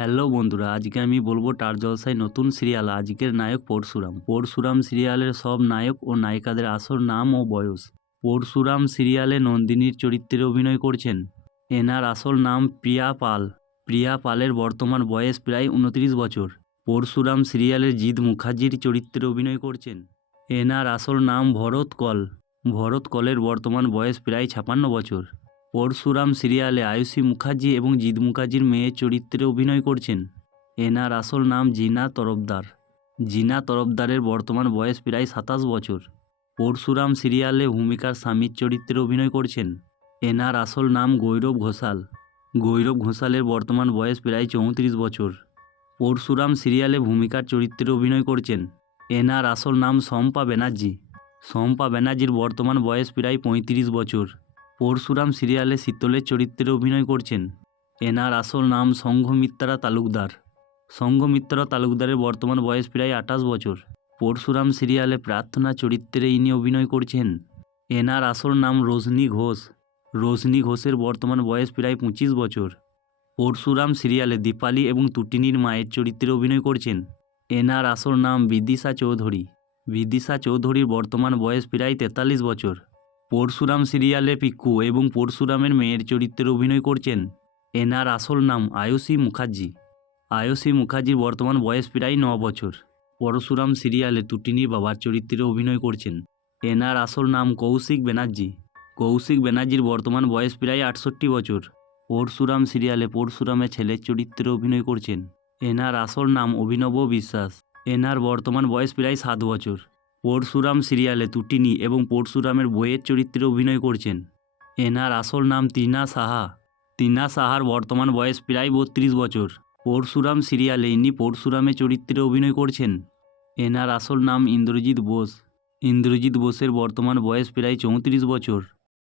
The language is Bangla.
হ্যালো বন্ধুরা, আজকে আমি বলবো স্টার জলসায় নতুন সিরিয়াল আজকের নায়ক পরশুরাম। পরশুরাম সিরিয়ালের সব নায়ক ও নায়িকাদের আসল নাম ও বয়স। পরশুরাম সিরিয়ালে নন্দিনীর চরিত্রে অভিনয় করছেন। এনার আসল নাম প্রিয়া পাল। প্রিয়া পালের বর্তমান বয়স প্রায় 29 বছর। পরশুরাম সিরিয়ালে জিৎ মুখার্জির চরিত্রে অভিনয় করছেন। এনার আসল নাম ভরত কল। ভরত কলের বর্তমান বয়স প্রায় 56 বছর। পরশুরাম সিরিয়ালে আয়ুষী মুখার্জি এবং জিৎ মুখার্জির মেয়ের চরিত্রে অভিনয় করছেন। এনার আসল নাম জিনা তরফদার। জিনা তরফদারের বর্তমান বয়স প্রায় 27 বছর। পরশুরাম সিরিয়ালে ভূমিকার স্বামীর চরিত্রে অভিনয় করছেন। এনার আসল নাম গৈরব ঘোষাল। গৈরব ঘোষালের বর্তমান বয়স প্রায় 34 বছর। পরশুরাম সিরিয়ালে ভূমিকার চরিত্রে অভিনয় করছেন। এনার আসল নাম শম্পা ব্যানার্জি। শম্পা ব্যানার্জির বর্তমান বয়স প্রায় 35 বছর। পরশুরাম সিরিয়ালে শীতলের চরিত্রে অভিনয় করছেন। এনার আসল নাম সংঘমিত্রা তালুকদার। সংঘমিত্রা তালুকদারের বর্তমান বয়স প্রায় 28 বছর। পরশুরাম সিরিয়ালে প্রার্থনা চরিত্রে ইনি অভিনয় করছেন। এনার আসল নাম রোশনি ঘোষ। রোশনি ঘোষের বর্তমান বয়স প্রায় 25 বছর। পরশুরাম সিরিয়ালে দীপালি এবং তুটিনির মায়ের চরিত্রে অভিনয় করছেন। এনার আসল নাম বিদিশা চৌধুরী। বিদিশা চৌধুরীর বর্তমান বয়স প্রায় 43 বছর। পরশুরাম সিরিয়ালে পিকু এবং পরশুরামের মেয়ের চরিত্রে অভিনয় করছেন। এনার আসল নাম আয়ুষী মুখার্জি। আয়ুষী মুখার্জির বর্তমান বয়স প্রায় 9 বছর। পরশুরাম সিরিয়ালে তুটিনির বাবার চরিত্রে অভিনয় করছেন। এনার আসল নাম কৌশিক ব্যানার্জি। কৌশিক ব্যানার্জির বর্তমান বয়স প্রায় 68 বছর। পরশুরাম সিরিয়ালে পরশুরামের ছেলের চরিত্রে অভিনয় করছেন। এনার আসল নাম অভিনব বিশ্বাস। এনার বর্তমান বয়স প্রায় 7 বছর। পরশুরাম সিরিয়ালে তুটিনি এবং পরশুরামের বইয়ের চরিত্রে অভিনয় করছেন। এনার আসল নাম টিনা সাহা। টিনা সাহার বর্তমান বয়স প্রায় 32 বছর। পরশুরাম সিরিয়ালে ইনি পরশুরামের চরিত্রে অভিনয় করছেন। এনার আসল নাম ইন্দ্রজিৎ বোস। ইন্দ্রজিৎ বোসের বর্তমান বয়স প্রায় 34 বছর।